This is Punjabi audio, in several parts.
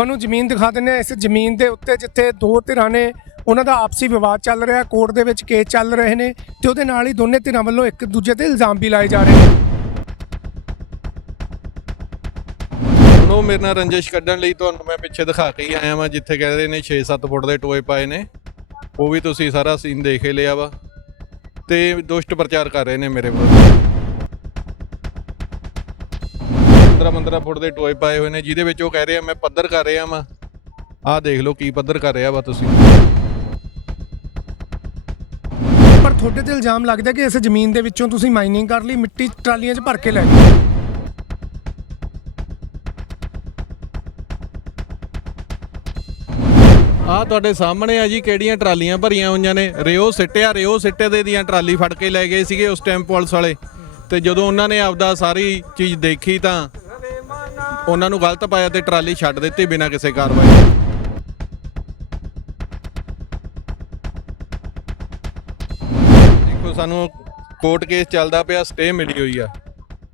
ਤੁਹਾਨੂੰ ਜ਼ਮੀਨ ਦਿਖਾ ਦਿੰਦੇ ਆ ਇਸ ਜ਼ਮੀਨ ਦੇ ਉੱਤੇ ਜਿੱਥੇ ਦੋ ਧਿਰਾਂ ਨੇ, ਉਹਨਾਂ ਦਾ ਆਪਸੀ ਵਿਵਾਦ ਚੱਲ ਰਿਹਾ, ਕੋਰਟ ਦੇ ਵਿੱਚ ਕੇਸ ਚੱਲ ਰਹੇ ਨੇ ਤੇ ਉਹਦੇ ਨਾਲ ਹੀ ਦੋਨੇ ਧਿਰਾਂ ਵੱਲੋਂ ਇੱਕ ਦੂਜੇ ਤੇ ਇਲਜ਼ਾਮ ਵੀ ਲਾਏ ਜਾ ਰਹੇ ਨੇ। ਉਹ ਮੇਰੇ ਨਾਲ ਰੰਜਿਸ਼ ਕੱਢਣ ਲਈ ਤੁਹਾਨੂੰ ਮੈਂ ਪਿੱਛੇ ਦਿਖਾ ਕੇ ਹੀ ਆਇਆ ਵਾਂ, ਜਿੱਥੇ ਕਹਿੰਦੇ ਨੇ 6-7 ਫੁੱਟ ਦੇ ਟੋਏ ਪਾਏ ਨੇ। ਉਹ ਵੀ ਤੁਸੀਂ ਸਾਰਾ ਸੀਨ ਦੇਖ ਹੀ ਲਿਆ ਵਾ। ਤੇ ਦੁਸ਼ਟ ਪ੍ਰਚਾਰ ਕਰ ਰਹੇ ਨੇ ਮੇਰੇ ਵਿਰੁੱਧ 15-15 ਫੁੱਟ ਦੇ ਟੋਏ ਪਾਏ ਹੋਏ ਨੇ ਜਿਹਦੇ ਵਿੱਚ ਉਹ ਕਹਿ ਰਹੇ ਆ ਮੈਂ ਪੱਧਰ ਕਰ ਰਿਹਾ ਵਾਂ। ਆਹ ਦੇਖ ਲਓ ਕੀ ਪੱਧਰ ਕਰ ਰਿਹਾ ਵਾ ਤੁਸੀਂ। ਪਰ ਤੁਹਾਡੇ ਤੇ ਇਲਜ਼ਾਮ ਲੱਗਦਾ ਕਿ ਇਸ ਜ਼ਮੀਨ ਦੇ ਵਿੱਚੋਂ ਤੁਸੀਂ ਮਾਈਨਿੰਗ ਕਰ ਲਈ ਮਿੱਟੀ ਟਰਾਲੀਆਂ 'ਚ ਭਰ ਕੇ ਲੈ ਗਏ? ਆਹ ਤੁਹਾਡੇ ਸਾਹਮਣੇ ਆ ਜੀ ਕਿਹੜੀਆਂ ਟਰਾਲੀਆਂ ਭਰੀਆਂ ਹੋਈਆਂ ਨੇ? ਰਿਓ ਸਿੱਟਿਆ ਰਿਓ ਸਿੱਟੇ ਦੇ ਦੀਆਂ ਟਰਾਲੀ ਫੜ ਕੇ ਲੈ ਗਏ ਸੀਗੇ ਉਸ ਟਾਈਮ ਪੁਲਿਸ ਵਾਲੇ। ਤੇ ਜਦੋਂ ਉਹਨਾਂ ਨੇ ਆਪਦਾ ਸਾਰੀ ਚੀਜ਼ ਦੇਖੀ ਤਾਂ ਉਹਨਾਂ ਨੂੰ ਗਲਤ ਪਾਇਆ ਤੇ ਟਰਾਲੀ ਛੱਡ ਦਿੱਤੀ ਬਿਨਾਂ ਕਿਸੇ ਕਾਰਵਾਈ ਦੇ। ਦੇਖੋ, ਸਾਨੂੰ ਕੋਰਟ ਕੇਸ ਚੱਲਦਾ ਪਿਆ ਸਟੇ ਮਿਲੀ ਹੋਈ ਆ।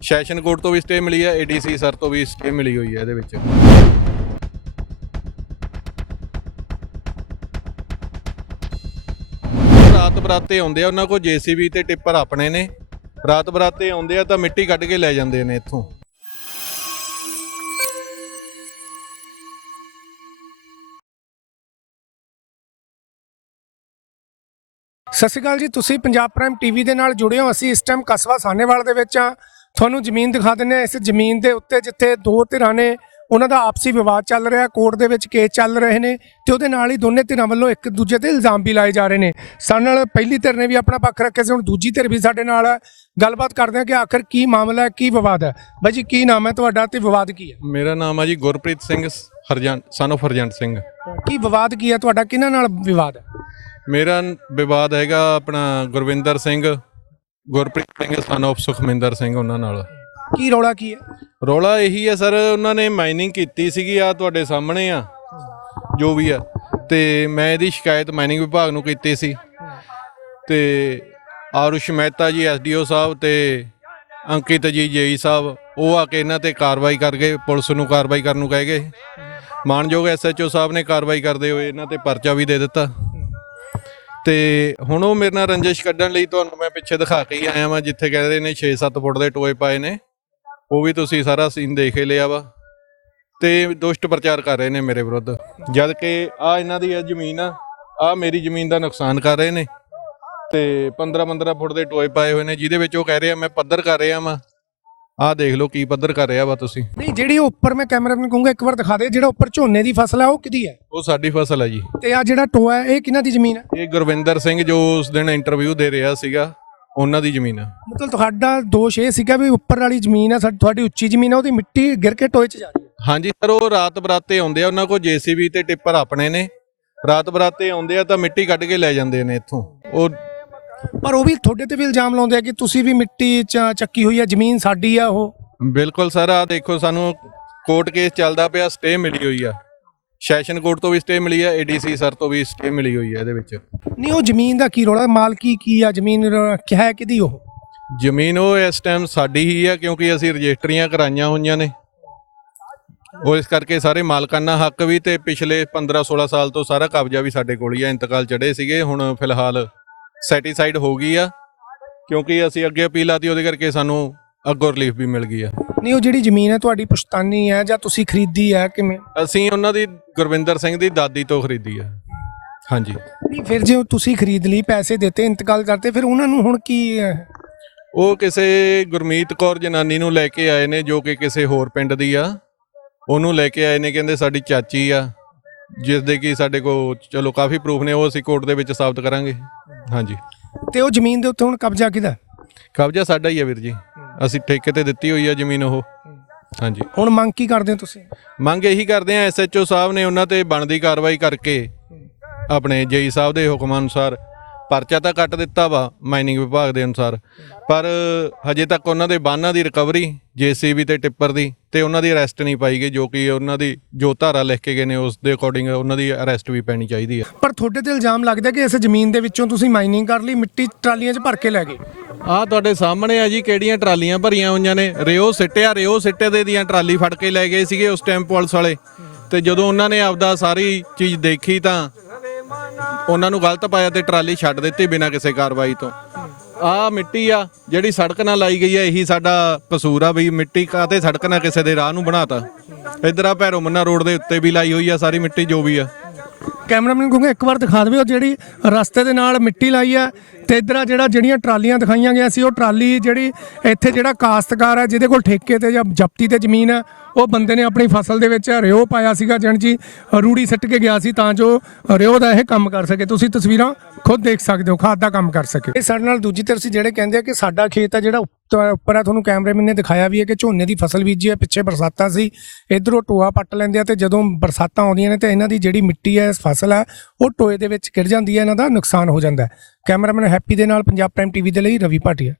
ਸੈਸ਼ਨ ਕੋਰਟ ਤੋਂ ਵੀ ਸਟੇ ਮਿਲੀ ਆ ਏਡੀਸੀ ਸਰ ਤੋਂ ਵੀ ਸਟੇ ਮਿਲੀ ਹੋਈ ਆ ਇਹਦੇ ਵਿੱਚ। ਰਾਤ ਬਰਾਤੇ ਆਉਂਦੇ ਆ, ਉਹਨਾਂ ਕੋਲ ਜੀਸੀਬੀ ਤੇ ਟਿੱਪਰ ਆਪਣੇ ਨੇ। ਰਾਤ ਬਰਾਤੇ ਆਉਂਦੇ ਆ ਤਾਂ ਮਿੱਟੀ ਕੱਢ ਕੇ ਲੈ ਜਾਂਦੇ ਨੇ ਇੱਥੋਂ। ਸਤਿ ਸ਼੍ਰੀ ਅਕਾਲ ਜੀ ਤੁਸੀਂ ਪੰਜਾਬ ਪ੍ਰਾਈਮ ਟੀਵੀ ਦੇ ਨਾਲ ਜੁੜੇ ਹੋ। ਅਸੀਂ ਇਸ ਟਾਈਮ ਕਸਬਾ ਸਾਹਨੇਵਾਲ ਦੇ ਵਿੱਚ ਆ ਤੁਹਾਨੂੰ ਜ਼ਮੀਨ ਦਿਖਾ ਦਿੰਦੇ ਆ ਇਸ ਜ਼ਮੀਨ ਦੇ ਉੱਤੇ ਜਿੱਥੇ ਦੋ ਧਿਰਾਂ ਨੇ ਉਹਨਾਂ ਦਾ ਆਪਸੀ ਵਿਵਾਦ ਚੱਲ ਰਿਹਾ ਕੋਰਟ ਦੇ ਵਿੱਚ ਕੇਸ ਚੱਲ ਰਹੇ ਨੇ ਤੇ ਉਹਦੇ ਨਾਲ ਹੀ ਦੋਨੇ ਧਿਰਾਂ ਵੱਲੋਂ ਇੱਕ ਦੂਜੇ ਤੇ ਇਲਜ਼ਾਮ ਵੀ ਲਾਏ ਜਾ ਰਹੇ ਨੇ। ਸਾਡੇ ਨਾਲ ਪਹਿਲੀ ਧਿਰ ਨੇ ਵੀ ਆਪਣਾ ਪੱਖ ਰੱਖਿਆ ਸੀ ਹੁਣ ਦੂਜੀ ਧਿਰ ਵੀ ਸਾਡੇ ਨਾਲ ਹੈ। ਗੱਲਬਾਤ ਕਰਦੇ ਹਾਂ ਕਿ ਆਖਰ ਕੀ ਮਾਮਲਾ ਹੈ ਕੀ ਵਿਵਾਦ ਹੈ। ਬਾਈ ਜੀ ਕੀ ਨਾਮ ਹੈ ਤੁਹਾਡਾ ਤੇ ਵਿਵਾਦ ਕੀ ਹੈ? ਮੇਰਾ ਨਾਮ ਆ ਜੀ ਗੁਰਪ੍ਰੀਤ ਸਿੰਘ ਹਰਜਨ ਸਨ of ਹਰਜੰਟ ਸਿੰਘ। ਕੀ ਵਿਵਾਦ ਕੀ ਹੈ? ਤੁਹਾਡਾ ਕਿਹਨਾਂ ਨਾਲ ਵਿਵਾਦ ਹੈ? ਮੇਰਾ ਵਿਵਾਦ ਹੈਗਾ ਆਪਣਾ ਗੁਰਵਿੰਦਰ ਸਿੰਘ ਗੁਰਪ੍ਰੀਤ ਸਿੰਘ ਸਨ of ਸੁਖਮਿੰਦਰ ਸਿੰਘ ਉਹਨਾਂ ਨਾਲ। ਕੀ ਰੌਲਾ ਕੀ ਹੈ? ਰੌਲਾ ਇਹੀ ਹੈ ਸਰ ਉਹਨਾਂ ਨੇ ਮਾਈਨਿੰਗ ਕੀਤੀ ਸੀਗੀ ਆ ਤੁਹਾਡੇ ਸਾਹਮਣੇ ਆ ਜੋ ਵੀ ਆ। ਤੇ ਮੈਂ ਇਹਦੀ ਸ਼ਿਕਾਇਤ ਮਾਈਨਿੰਗ ਵਿਭਾਗ ਨੂੰ ਕੀਤੀ ਸੀ। ਤੇ ਆਰੁਸ਼ ਮਹਿਤਾ ਜੀ ਐਸਡੀਓ ਸਾਹਿਬ ਤੇ ਅੰਕਿਤ ਜੀ ਜੇਈ ਸਾਹਿਬ ਉਹ ਆ ਕੇ ਇਹਨਾਂ ਤੇ ਕਾਰਵਾਈ ਕਰ ਗਏ ਪੁਲਿਸ ਨੂੰ ਕਾਰਵਾਈ ਕਰਨ ਨੂੰ ਕਹਿ ਗਏ। ਮਾਨਯੋਗ ਐਸਐਚਓ ਸਾਹਿਬ ਨੇ ਕਾਰਵਾਈ ਕਰਦੇ ਹੋਏ ਇਹਨਾਂ ਤੇ ਪਰਚਾ ਵੀ ਦੇ ਦਿੱਤਾ। ਤੇ ਹੁਣ ਉਹ ਮੇਰੇ ਨਾਲ ਰੰਜਿਸ਼ ਕੱਢਣ ਲਈ ਤੁਹਾਨੂੰ ਮੈਂ ਪਿੱਛੇ ਦਿਖਾ ਕੇ ਹੀ ਆਇਆ ਵਾਂ, ਜਿੱਥੇ ਕਹਿ ਰਹੇ ਨੇ 6-7 ਫੁੱਟ ਦੇ ਟੋਏ ਪਾਏ ਨੇ। ਉਹ ਵੀ ਤੁਸੀਂ ਸਾਰਾ ਸੀਨ ਦੇਖ ਹੀ ਲਿਆ ਵਾ। ਤੇ ਦੁਸ਼ਟ ਪ੍ਰਚਾਰ ਕਰ ਰਹੇ ਨੇ ਮੇਰੇ ਵਿਰੁੱਧ। ਜਦ ਕਿ ਆ ਇਹਨਾਂ ਦੀ ਇਹ ਜ਼ਮੀਨ ਆ ਆ ਮੇਰੀ ਜ਼ਮੀਨ ਦਾ ਨੁਕਸਾਨ ਕਰ ਰਹੇ ਨੇ। ਤੇ 15-15 ਫੁੱਟ ਦੇ ਟੋਏ ਪਾਏ ਹੋਏ ਨੇ, ਜਿਹਦੇ ਵਿੱਚ ਉਹ ਕਹਿ ਰਹੇ ਆ, ਮੈਂ ਪੱਧਰ ਕਰ ਰਿਹਾ ਵਾਂ। ਆਹ ਦੇਖ ਲਓ ਕੀ ਪੱਧਰ ਕਰ ਰਿਹਾ ਵਾ ਤੁਸੀਂ। ਨਹੀਂ ਜਿਹੜੀ ਉੱਪਰ ਮੈਂ ਕੈਮਰਾਮੈਨ ਨੂੰ ਕਹੂੰਗਾ ਇੱਕ ਵਾਰ ਦਿਖਾ ਦੇ ਜਿਹੜਾ ਉੱਪਰ ਝੋਨੇ ਦੀ ਫਸਲ ਹੈ ਉਹ ਕਿਹਦੀ ਹੈ ਉਹ ਸਾਡੀ ਫਸਲ ਹੈ ਜੀ। ਤੇ ਆ ਜਿਹੜਾ ਟੋਆ ਹੈ ਇਹ ਕਿਹਨਾਂ ਦੀ ਜ਼ਮੀਨ ਹੈ ਇਹ ਗੁਰਵਿੰਦਰ ਸਿੰਘ ਜੋ ਉਸ ਦਿਨ ਇੰਟਰਵਿਊ ਦੇ ਰਿਹਾ ਸੀਗਾ ਉਹਨਾਂ ਦੀ ਜ਼ਮੀਨ ਆ। ਮਤਲਬ ਤੁਹਾਡਾ ਦੋਸ਼ ਇਹ ਸੀਗਾ ਵੀ ਉੱਪਰ ਵਾਲੀ ਜ਼ਮੀਨ ਹੈ ਸਾਡੀ ਤੁਹਾਡੀ ਉੱਚੀ ਜ਼ਮੀਨ ਹੈ ਉਹਦੀ ਮਿੱਟੀ ਗਿਰ ਕੇ ਟੋਏ 'ਚ ਜਾ ਰਹੀ ਹੈ ਹਾਂਜੀ ਸਰ ਉਹ ਰਾਤ ਬਰਾਤੇ ਆਉਂਦੇ ਆ ਉਹਨਾਂ ਕੋਲ ਜੀਸੀਬੀ ਤੇ ਟਿੱਪਰ ਆਪਣੇ ਨੇ। ਰਾਤ ਬਰਾਤੇ ਆਉਂਦੇ ਆ ਤਾਂ ਮਿੱਟੀ ਕੱਢ ਕੇ ਲੈ ਜਾਂਦੇ ਨੇ ਇੱਥੋਂ। ਉਹ ਪਰ ਉਹ ਵੀ ਤੁਹਾਡੇ ਤੇ ਵੀ ਇਲਜ਼ਾਮ ਲਾਉਂਦੇ ਆ ਕਿ ਤੁਸੀਂ ਵੀ ਮਿੱਟੀ ਚ ਚੱਕੀ ਹੋਈ ਹੈ ਜ਼ਮੀਨ ਸਾਡੀ ਆ ਉਹ। ਬਿਲਕੁਲ ਸਰ ਆ ਦੇਖੋ ਸਾਨੂੰ ਕੋਰਟ ਕੇਸ ਚੱਲਦਾ ਪਿਆ ਸਟੇ ਮਿਲੀ ਹੋਈ ਆ। ਸੈਸ਼ਨ ਕੋਰਟ ਤੋਂ ਵੀ ਸਟੇ ਮਿਲੀ ਆ ਏਡੀਸੀ ਸਰ ਤੋਂ ਵੀ ਸਟੇ ਮਿਲੀ ਹੋਈ ਆ ਇਹਦੇ ਵਿੱਚ। ਨਹੀਂ ਉਹ ਜ਼ਮੀਨ ਦਾ ਕੀ ਰੌਲਾ? ਮਾਲਕੀ ਕੀ ਆ? ਜ਼ਮੀਨ ਰ- ਕਿਆ ਹੈ ਕਿਹਦੀ ਉਹ? ਜ਼ਮੀਨ ਉਹ ਇਸ ਟਾਈਮ ਸਾਡੀ ਹੀ ਆ ਕਿਉਂਕਿ ਅਸੀਂ ਰਜਿਸਟਰੀਆਂ ਕਰਾਈਆਂ ਹੋਈਆਂ ਨੇ। ਉਹ ਇਸ ਕਰਕੇ ਸਾਰੇ ਮਾਲਕਾਨਾ ਹੱਕ ਵੀ ਤੇ ਪਿਛਲੇ 15 16 ਸਾਲ ਤੋਂ ਸਾਰਾ ਕਬਜ਼ਾ ਵੀ ਸਾਡੇ ਕੋਲ ਹੀ ਆ ਇੰਤਕਾਲ ਚੜੇ ਸੀਗੇ ਹੁਣ ਫਿਲਹਾਲ ਸੈਟੀਸਾਈਡ ਹੋ ਗਈ ਆ ਕਿਉਂਕਿ ਅਸੀਂ ਅੱਗੇ ਅਪੀਲ ਆਤੀ ਉਹਦੇ ਕਰਕੇ ਸਾਨੂੰ ਅੱਗੋਂ ਰਿਲੀਫ ਵੀ ਮਿਲ ਗਈ ਆ। ਨਹੀਂ ਉਹ ਜਿਹੜੀ ਜ਼ਮੀਨ ਹੈ ਤੁਹਾਡੀ ਪੁਸ਼ਤਾਨੀ ਹੈ ਜਾਂ ਤੁਸੀਂ ਖਰੀਦੀ ਹੈ ਕਿਵੇਂ? ਅਸੀਂ ਉਹਨਾਂ ਦੀ ਗੁਰਵਿੰਦਰ ਸਿੰਘ ਦੀ ਦਾਦੀ ਤੋਂ ਖਰੀਦੀ ਆ। ਹਾਂਜੀ। ਨਹੀਂ ਫਿਰ ਜੇ ਤੁਸੀਂ ਖਰੀਦ ਲਈ ਪੈਸੇ ਦਿੱਤੇ ਇੰਤਕਾਲ ਕਰਤੇ ਫਿਰ ਉਹਨਾਂ ਨੂੰ ਹੁਣ ਕੀ ਹੈ? ਉਹ ਕਿਸੇ ਗੁਰਮੀਤ ਕੌਰ ਜਨਾਨੀ ਨੂੰ ਲੈ ਕੇ ਆਏ ਨੇ ਜੋ ਕਿ ਕਿਸੇ ਹੋਰ ਪਿੰਡ ਦੀ ਆ। ਉਹਨੂੰ ਲੈ ਕੇ ਆਏ ਨੇ ਕਹਿੰਦੇ ਸਾਡੀ ਚਾਚੀ ਆ ਜਿਸ ਦੇ ਕੀ ਸਾਡੇ ਕੋਲ ਚਲੋ ਕਾਫੀ ਪ੍ਰੂਫ ਨੇ ਉਹ ਅਸੀਂ ਕੋਰਟ ਦੇ ਵਿੱਚ ਸਾਬਤ ਕਰਾਂਗੇ। ਹਾਂਜੀ। ਤੇ ਉਹ ਜ਼ਮੀਨ ਦੇ ਉੱਤੇ ਹੁਣ ਕਬਜ਼ਾ ਕਿਹਦਾ? ਕਬਜ਼ਾ ਸਾਡਾ ਹੀ ਆ ਵੀਰ ਜੀ। ਅਸੀਂ ਠੇਕੇ ਤੇ ਦਿੱਤੀ ਹੋਈ ਆ ਜ਼ਮੀਨ ਉਹ। ਹਾਂਜੀ। ਹੁਣ ਮੰਗ ਕੀ ਕਰਦੇ ਹੋ ਤੁਸੀਂ? ਮੰਗ ਇਹੀ ਕਰਦੇ ਆ ਐਸਐਚਓ ਸਾਹਿਬ ਨੇ ਉਹਨਾਂ ਤੇ ਬਣਦੀ ਕਾਰਵਾਈ ਕਰਕੇ ਆਪਣੇ ਜੇਈ ਸਾਹਿਬ ਦੇ ਹੁਕਮ ਅਨੁਸਾਰ ਪਰਚਾ ਤਾਂ ਕੱਟ ਦਿੱਤਾ ਵਾ ਮਾਈਨਿੰਗ ਵਿਭਾਗ ਦੇ ਅਨੁਸਾਰ। ਪਰ ਹਜੇ ਤੱਕ ਉਹਨਾਂ ਦੇ ਬਾਨਾਂ ਦੀ ਰਿਕਵਰੀ ਜੀਸੀਬੀ ਤੇ ਟਿੱਪਰ ਦੀ ਤੇ ਉਹਨਾਂ ਦੀ ਅਰੈਸਟ ਨਹੀਂ ਪਾਈ ਗਈ ਜੋ ਕਿ ਉਹਨਾਂ ਦੀ ਜੋ ਧਾਰਾ ਲਿਖ ਕੇ ਗਏ ਨੇ ਉਸ ਦੇ ਅਕੋਰਡਿੰਗ ਉਹਨਾਂ ਦੀ ਅਰੈਸਟ ਵੀ ਪੈਣੀ ਚਾਹੀਦੀ ਆ ਪਰ ਤੁਹਾਡੇ ਤੇ ਇਲਜ਼ਾਮ ਲੱਗਦਾ ਕਿ ਇਸ ਜ਼ਮੀਨ ਦੇ ਵਿੱਚੋਂ ਤੁਸੀਂ ਮਾਈਨਿੰਗ ਕਰ ਲਈ ਮਿੱਟੀ ਟਰਾਲੀਆਂ 'ਚ ਭਰ ਕੇ ਲੈ ਗਏ? ਆਹ ਤੁਹਾਡੇ ਸਾਹਮਣੇ ਆ ਜੀ ਕਿਹੜੀਆਂ ਟਰਾਲੀਆਂ ਭਰੀਆਂ ਹੋਈਆਂ ਨੇ? ਰਿਓ ਸਿੱਟਿਆ ਰਿਓ ਸਿੱਟੇ ਦੇ ਦੀਆਂ ਟਰਾਲੀ ਫੜ ਕੇ ਲੈ ਗਏ ਸੀਗੇ ਉਸ ਟਾਈਮ ਪੁਲਿਸ ਵਾਲੇ। ਤੇ ਜਦੋਂ ਉਹਨਾਂ ਨੇ ਆਪਦਾ ਸਾਰੀ ਚੀਜ਼ ਦੇਖੀ ਤਾਂ ਉਹਨਾਂ ਨੂੰ ਗਲਤ ਪਾਇਆ ਤੇ ਟਰਾਲੀ ਛੱਡ ਦਿੱਤੀ ਬਿਨਾਂ ਕਿਸੇ ਕਾਰਵਾਈ ਤੋਂ। ਆਹ ਮਿੱਟੀ ਆ, ਜਿਹੜੀ ਸੜਕ ਨਾਲ ਲਾਈ ਗਈ ਆ, ਇਹੀ ਸਾਡਾ ਕਸੂਰ ਆ ਵੀ ਮਿੱਟੀ ਕਾਤੇ ਸੜਕ ਨਾਲ ਕਿਸੇ ਦੇ ਰਾਹ ਨੂੰ ਬਣਾਤਾ। ਇਧਰ ਆ ਭੈਰੋ ਮੰਨਾ ਰੋਡ ਦੇ ਉੱਤੇ ਵੀ ਲਾਈ ਹੋਈ ਆ, ਸਾਰੀ ਮਿੱਟੀ ਜੋ ਵੀ ਆ। ਕੈਮਰਾਮੈਨ ਕਹੂੰਗਾ, ਇੱਕ ਵਾਰ ਦਿਖਾ ਦੇਵੇ, ਉਹ ਜਿਹੜੀ ਰਸਤੇ ਦੇ ਨਾਲ ਮਿੱਟੀ ਲਾਈ ਹੈ ਤੇ ਇਧਰ ਆ ਜਿਹੜਾ ਜਿਹੜੀਆਂ ਟਰਾਲੀਆਂ ਦਿਖਾਈਆਂ ਗਈਆਂ ਸੀ, ਉਹ ਟਰਾਲੀ ਜਿਹੜੀ ਇੱਥੇ ਜਿਹੜਾ ਕਾਸ਼ਤਕਾਰ ਹੈ ਜਿਹਦੇ ਕੋਲ ਠੇਕੇ ਤੇ ਜਾਂ ਜ਼ਬਤੀ ਤੇ ਜ਼ਮੀਨ ਹੈ ਉਹ ਬੰਦੇ ਨੇ ਆਪਣੀ ਫਸਲ ਦੇ ਵਿੱਚ ਰਿਓ ਪਾਇਆ ਸੀਗਾ, ਜਣ ਜੀ ਰੂੜੀ ਸਿੱਟ ਕੇ ਗਿਆ ਸੀ, ਤਾਂ ਜੋ ਰਿਓ ਦਾ ਇਹ ਕੰਮ ਕਰ ਸਕੇ। ਤੁਸੀਂ ਤਸਵੀਰਾਂ ਖੁਦ ਦੇਖ ਸਕਦੇ ਹੋ, ਖਾਦ ਦਾ ਕੰਮ ਕਰ ਸਕੇ। ਇਹ ਸਾਡੇ ਨਾਲ ਦੂਜੀ ਤਰਫ ਸੀ ਜਿਹੜੇ ਕਹਿੰਦੇ ਆ ਕਿ ਸਾਡਾ ਖੇਤ ਆ ਜਿਹੜਾ ਉੱਤ- ਉੱਪਰ ਆ, ਤੁਹਾਨੂੰ ਕੈਮਰਾਮੈਨ ਨੇ ਦਿਖਾਇਆ ਵੀ ਹੈ ਕਿ ਝੋਨੇ ਦੀ ਫਸਲ ਬੀਜੀ ਹੈ ਪਿੱਛੇ ਬਰਸਾਤਾਂ ਸੀ, ਇਧਰੋਂ ਟੋਆ ਪੱਟ ਲੈਂਦੇ ਆ, ਤੇ ਜਦੋਂ ਬਰਸਾਤਾਂ ਆਉਂਦੀਆਂ ਨੇ, ਤੇ ਇਹਨਾਂ ਦੀ ਜਿਹੜੀ ਮਿੱਟੀ ਹੈ ਫਸਲ ਹੈ, ਉਹ ਟੋਏ ਦੇ ਵਿੱਚ ਗਿਰ ਜਾਂਦੀ ਹੈ, ਇਹਨਾਂ ਦਾ ਨੁਕਸਾਨ ਹੋ ਜਾਂਦਾ ਹੈ। ਕੈਮਰਾਮੈਨ ਹੈਪੀ ਦੇ ਨਾਲ ਪੰਜਾਬ ਪ੍ਰਾਈਮ ਟੀਵੀ ਦੇ ਲਈ ਰਵੀ ਭਾਟੀਆ।